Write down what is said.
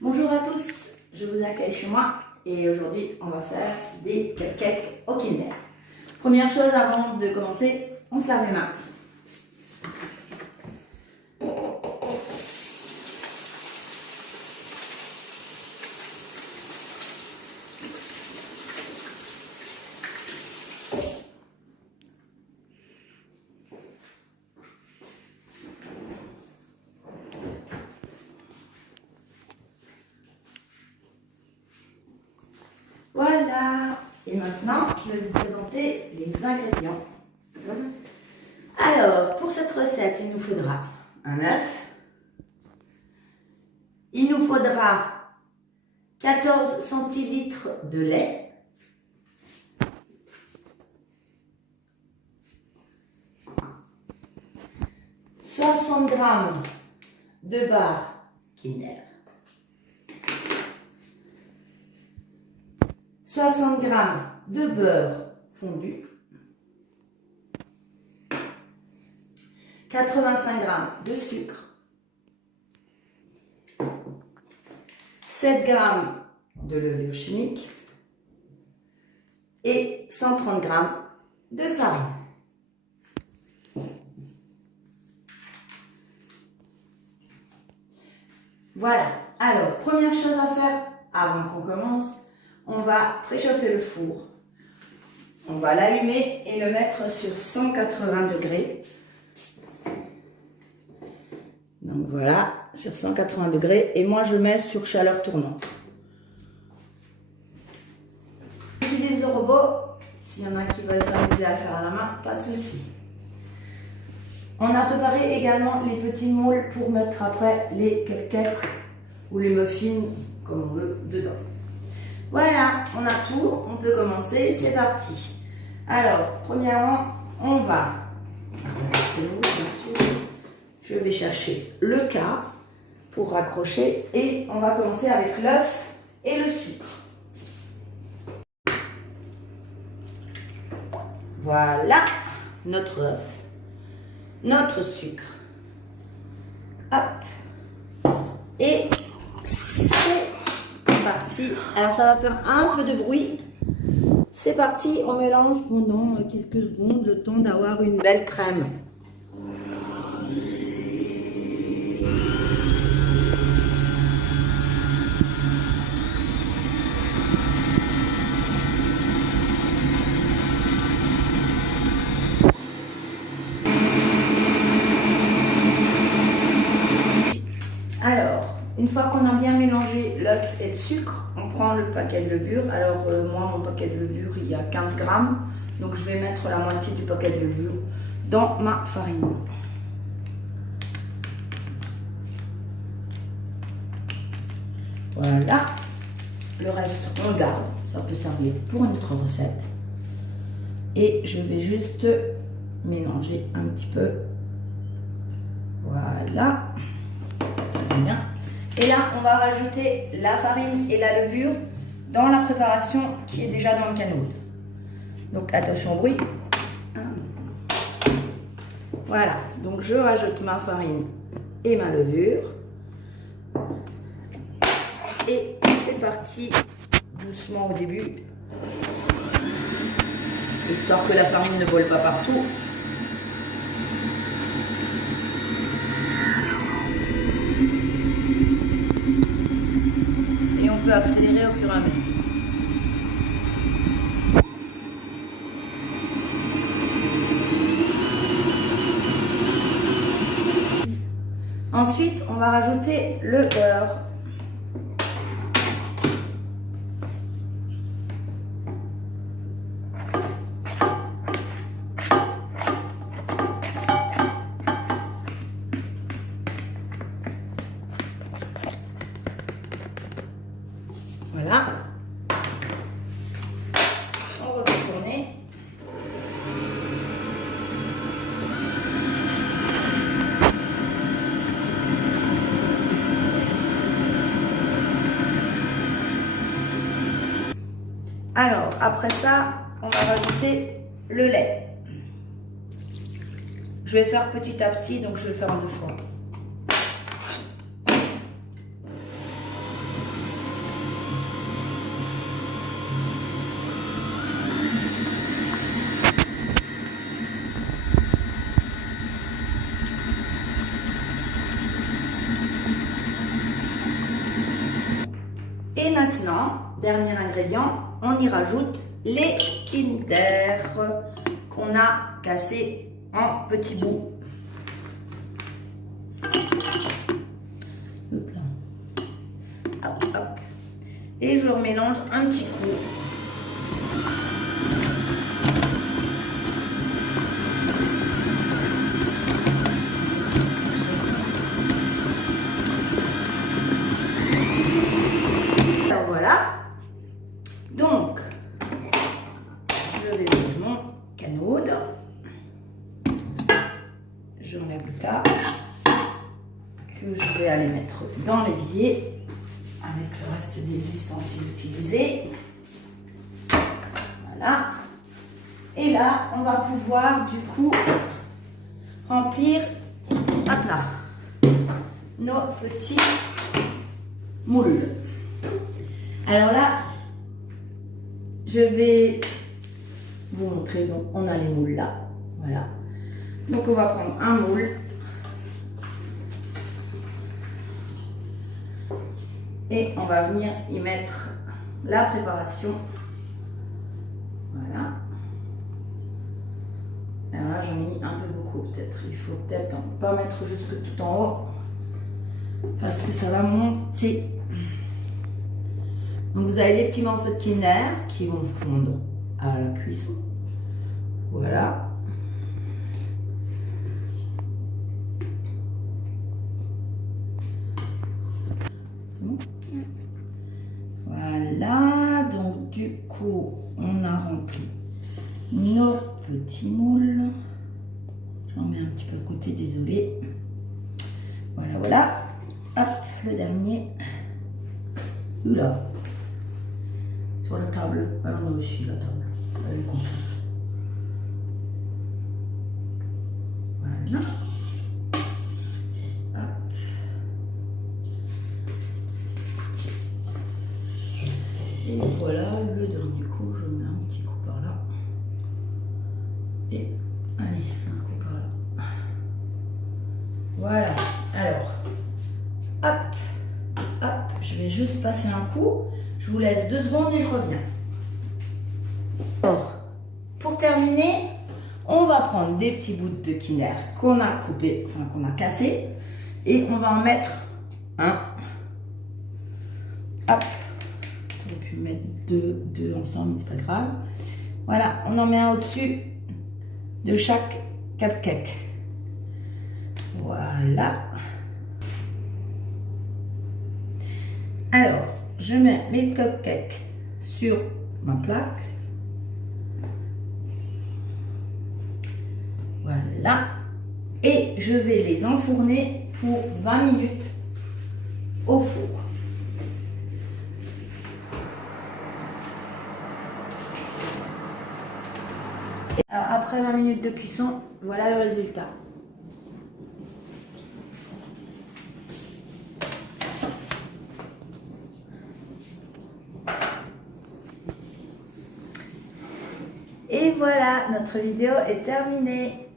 Bonjour à tous, je vous accueille chez moi et aujourd'hui on va faire des cupcakes au Kinder. Première chose avant de commencer, on se lave les mains. Voilà, et maintenant je vais vous présenter les ingrédients. Alors, pour cette recette, il nous faudra un œuf, il nous faudra 14 centilitres de lait, « 60 g de beurre Kinder, 60 g de beurre fondu, 85 g de sucre, 7 g de levure chimique et 130 g de farine. Voilà, alors première chose à faire avant qu'on commence, on va préchauffer le four. On va l'allumer et le mettre sur 180 degrés. Donc voilà, sur 180 degrés. Et moi, je mets sur chaleur tournante. J'utilise le robot. S'il y en a qui veulent s'amuser à le faire à la main, pas de souci. On a préparé également les petits moules pour mettre après les cupcakes ou les muffins, comme on veut, dedans. Voilà, on a tout, on peut commencer, c'est parti. Alors, premièrement, on va, je vais chercher le cas pour raccrocher et on va commencer avec l'œuf et le sucre. Voilà, notre œuf, notre sucre. Hop, et c'est parti. Alors ça va faire un peu de bruit. C'est parti, on mélange pendant quelques secondes le temps d'avoir une belle crème. Alors, une fois qu'on a bien mélangé l'œuf et le sucre, on prend le paquet de levure. Alors moi, mon paquet de levure, il y a 15 g. Donc je vais mettre la moitié du paquet de levure dans ma farine. Voilà. Le reste, on le garde. Ça peut servir pour une autre recette. Et je vais juste mélanger un petit peu. Voilà. Très bien. Et là, on va rajouter la farine et la levure dans la préparation qui est déjà dans le canoë. Donc attention au bruit. Voilà, donc je rajoute ma farine et ma levure. Et c'est parti, doucement au début, histoire que la farine ne vole pas partout. Et on peut accélérer au fur et à mesure. Ensuite, on va rajouter le beurre. Voilà. On va tourner. Alors, après ça, on va rajouter le lait. Je vais faire petit à petit, donc je vais le faire en deux fois. Et maintenant, dernier ingrédient, on y rajoute les Kinder qu'on a cassés en petits bouts. Hop là. Hop, hop. Et je remélange un petit coup. Alors voilà. Donc, je vais mettre mon canaude. J'enlève le cas que je vais aller mettre dans l'évier avec le reste des ustensiles utilisés. Voilà. Et là, on va pouvoir du coup remplir hop là, nos petits moules. Alors là, je vais vous montrer. Donc, on a les moules là. Voilà. Donc, on va prendre un moule. Et on va venir y mettre la préparation. Voilà. Alors là, j'en ai mis un peu beaucoup peut-être. Il faut peut-être pas mettre jusque tout en haut. Parce que ça va monter. Donc vous avez les petits morceaux de Kinder qui vont fondre à la cuisson. Voilà. C'est bon? Voilà. Donc du coup, on a rempli nos petits moules. J'en mets un petit peu à côté, désolé. Voilà, voilà. Hop, le dernier. Oula. Sur la table. Alors on a aussi la table. Elle est contente. Voilà. Hop. Et voilà, le dernier coup, je mets un petit coup par là. Et allez, un coup par là. Voilà. Alors, hop, hop, je vais juste passer un coup. Je vous laisse 2 secondes et je reviens. Alors, pour terminer, on va prendre des petits bouts de Kinder qu'on a coupés, enfin qu'on a cassés, et on va en mettre un. Hop, j'aurais pu mettre deux ensemble, mais c'est pas grave. Voilà, on en met un au-dessus de chaque cupcake. Voilà. Alors, je mets mes cupcakes sur ma plaque. Voilà. Et je vais les enfourner pour 20 minutes au four. Alors, après 20 minutes de cuisson, voilà le résultat. Et voilà, notre vidéo est terminée.